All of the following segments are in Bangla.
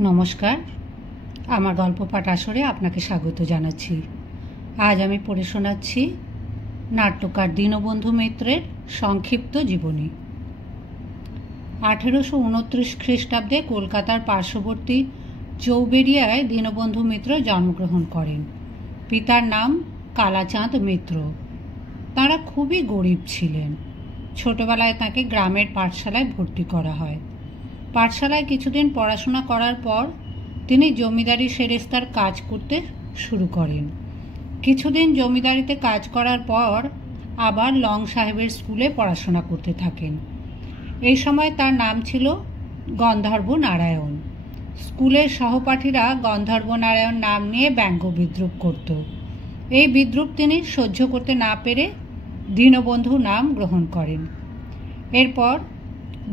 নমস্কার, আমার গল্প পাঠ আসরে আপনাকে স্বাগত জানাচ্ছি। আজ আমি পড়ে শোনাচ্ছি নাট্যকার দীনবন্ধু মিত্রের সংক্ষিপ্ত জীবনী। 1829 খ্রিস্টাব্দে কলকাতার পার্শ্ববর্তী চৌবেরিয়ায় দীনবন্ধু মিত্র জন্মগ্রহণ করেন। পিতার নাম কালাচাঁদ মিত্র। তাঁরা খুবই গরিব ছিলেন। ছোটবেলায় তাকে গ্রামের পাঠশালায় ভর্তি করা হয়। পাঠশালায় কিছুদিন পড়াশোনা করার পর তিনি জমিদারি সেরেস্তার কাজ করতে শুরু করেন। কিছুদিন জমিদারিতে কাজ করার পর আবার লং সাহেবের স্কুলে পড়াশোনা করতে থাকেন। এই সময় তার নাম ছিল গন্ধর্ব নারায়ণ। স্কুলের সহপাঠীরা গন্ধর্ব নারায়ণ নাম নিয়ে ব্যঙ্গ বিদ্রূপ করত। এই বিদ্রূপ তিনি সহ্য করতে না পেরে দীনবন্ধু নাম গ্রহণ করেন। এরপর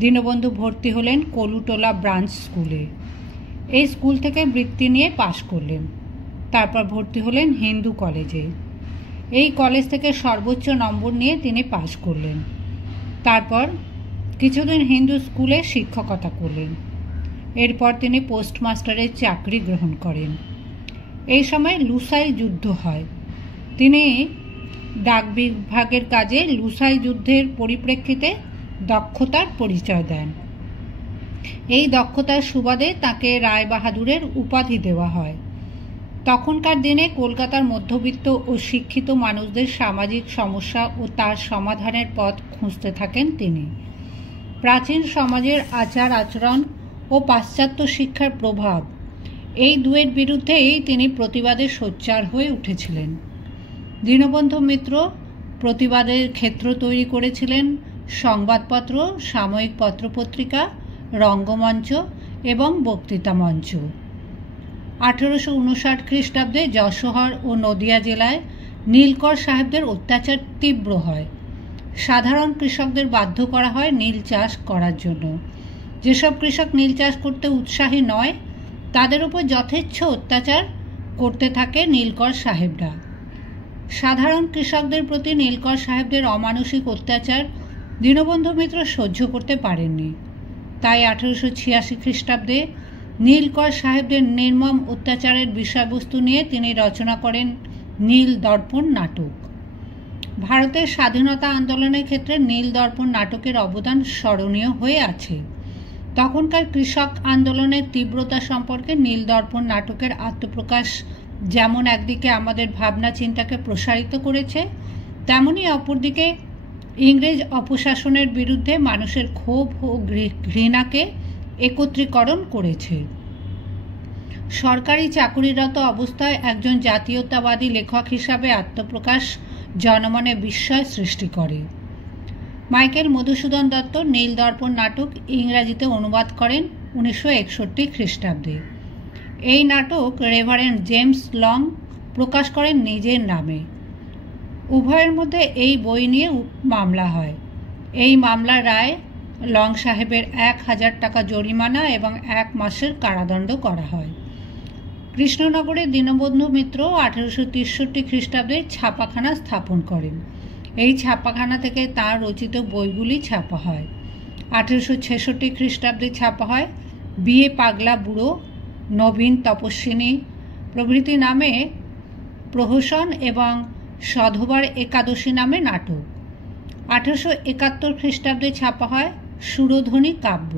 দীনবন্ধু ভর্তি হলেন কলুটোলা ব্রাঞ্চ স্কুলে। এই স্কুল থেকে বৃত্তি নিয়ে পাশ করলেন। তারপর ভর্তি হলেন হিন্দু কলেজে। এই কলেজ থেকে সর্বোচ্চ নম্বর নিয়ে তিনি পাশ করলেন। তারপর কিছুদিন হিন্দু স্কুলে শিক্ষকতা করলেন। এরপর তিনি পোস্টমাস্টারের চাকরি গ্রহণ করেন। এই সময় লুসাই যুদ্ধ হয়। তিনি ডাক বিভাগের কাজে লুসাই যুদ্ধের পরিপ্রেক্ষিতে দক্ষতার পরিচয় দেন। এই দক্ষতার সুবাদে তাকে রায় বাহাদুরের উপাধি দেওয়া হয়। তখনকার দিনে কলকাতার মধ্যবিত্ত ও শিক্ষিত মানুষদের সামাজিক সমস্যা ও তার সমাধানের পথ খুঁজতে থাকেন তিনি। প্রাচীন সমাজের আচার আচরণ ও পাশ্চাত্য শিক্ষার প্রভাব, এই দুয়ের বিরুদ্ধেই তিনি প্রতিবাদে সোচ্চার হয়ে উঠেছিলেন। দীনবন্ধু মিত্র প্রতিবাদের ক্ষেত্র তৈরি করেছিলেন সংবাদপত্র, সাময়িক পত্রপত্রিকা, রঙ্গমঞ্চ এবং বক্তৃতা মঞ্চ। 1859 খ্রিস্টাব্দে যশোহর ও নদিয়া জেলায় নীলকর সাহেবদের অত্যাচার তীব্র হয়। সাধারণ কৃষকদের বাধ্য করা হয় নীল চাষ করার জন্য। যেসব কৃষক নীল চাষ করতে উৎসাহী নয়, তাদের উপর যথেচ্ছ অত্যাচার করতে থাকে নীলকর সাহেবরা। সাধারণ কৃষকদের প্রতি নীলকর সাহেবদের অমানুষিক অত্যাচার দীনবন্ধু মিত্র সহ্য করতে পারেননি। তাই 1886 খ্রিস্টাব্দে নীলকর সাহেবদের নির্মম অত্যাচারের বিষয়বস্তু নিয়ে তিনি রচনা করেন নীল দর্পণ নাটক। ভারতের স্বাধীনতা আন্দোলনের ক্ষেত্রে নীল দর্পণ নাটকের অবদান স্মরণীয় হয়ে আছে। তখনকার কৃষক আন্দোলনের তীব্রতা সম্পর্কে নীল দর্পণ নাটকের আত্মপ্রকাশ যেমন একদিকে আমাদের ভাবনা চিন্তাকে প্রসারিত করেছে, তেমনি অপরদিকে ইংরেজ অপশাসনের বিরুদ্ধে মানুষের ক্ষোভ ও ঘৃণাকে একত্রীকরণ করেছে। সরকারি চাকুরিরত অবস্থায় একজন জাতীয়তাবাদী লেখক হিসাবে আত্মপ্রকাশ জনমনে বিস্ময় সৃষ্টি করে। মাইকেল মধুসূদন দত্ত নীল দর্পণ নাটক ইংরাজিতে অনুবাদ করেন 1961 খ্রিস্টাব্দে। এই নাটক রেভারেন্ড জেমস লং প্রকাশ করেন নিজের নামে। উভয়ের মধ্যে এই বই নিয়ে মামলা হয়। এই মামলার রায় লং সাহেবের 1000 টাকা জরিমানা এবং 1 মাসের কারাদণ্ড করা হয়। কৃষ্ণনগরে দীনবন্ধু মিত্র 1863 খ্রিস্টাব্দে ছাপাখানা স্থাপন করেন। এই ছাপাখানা থেকে তাঁর রচিত বইগুলি ছাপা হয়। 1866 খ্রিস্টাব্দে ছাপা হয় বিয়ে পাগলা বুড়ো, নবীন তপস্বিনী প্রভৃতি নামে প্রহসন এবং সধবার একাদশী নামে নাটক। 1871 খ্রিস্টাব্দে ছাপা হয় সুরধ্বনি কাব্য।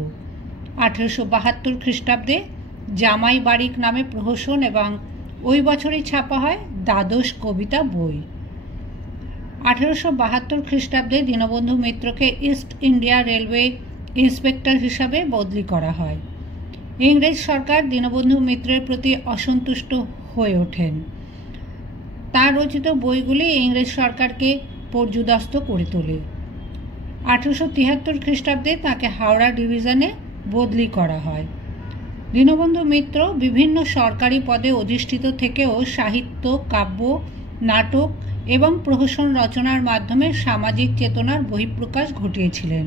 1872 খ্রিস্টাব্দে জামাই বারিক নামে প্রহসন এবং ওই বছরই ছাপা হয় দ্বাদশ কবিতা বই। 1872 খ্রিস্টাব্দে দীনবন্ধু মিত্রকে ইস্ট ইন্ডিয়া রেলওয়ে ইন্সপেক্টর হিসাবে বদলি করা হয়। ইংরেজ সরকার দীনবন্ধু মিত্রের প্রতি অসন্তুষ্ট হয়ে ওঠেন। তাঁর রচিত বইগুলি ইংরেজ সরকারকে পর্যুদস্ত করে তোলে। 1873 খ্রিস্টাব্দে তাকে হাওড়া ডিভিশনে বদলি করা হয়। দীনবন্ধু মিত্র বিভিন্ন সরকারি পদে অধিষ্ঠিত থেকেও সাহিত্য, কাব্য, নাটক এবং প্রহসন রচনার মাধ্যমে সামাজিক চেতনার বহিঃপ্রকাশ ঘটিয়েছিলেন।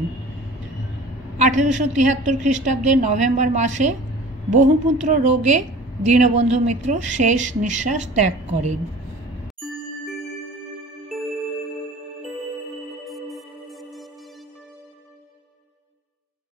1873 খ্রিস্টাব্দের নভেম্বর মাসে বহুপুত্র রোগে দীনবন্ধু মিত্র শেষ নিঃশ্বাস ত্যাগ করেন।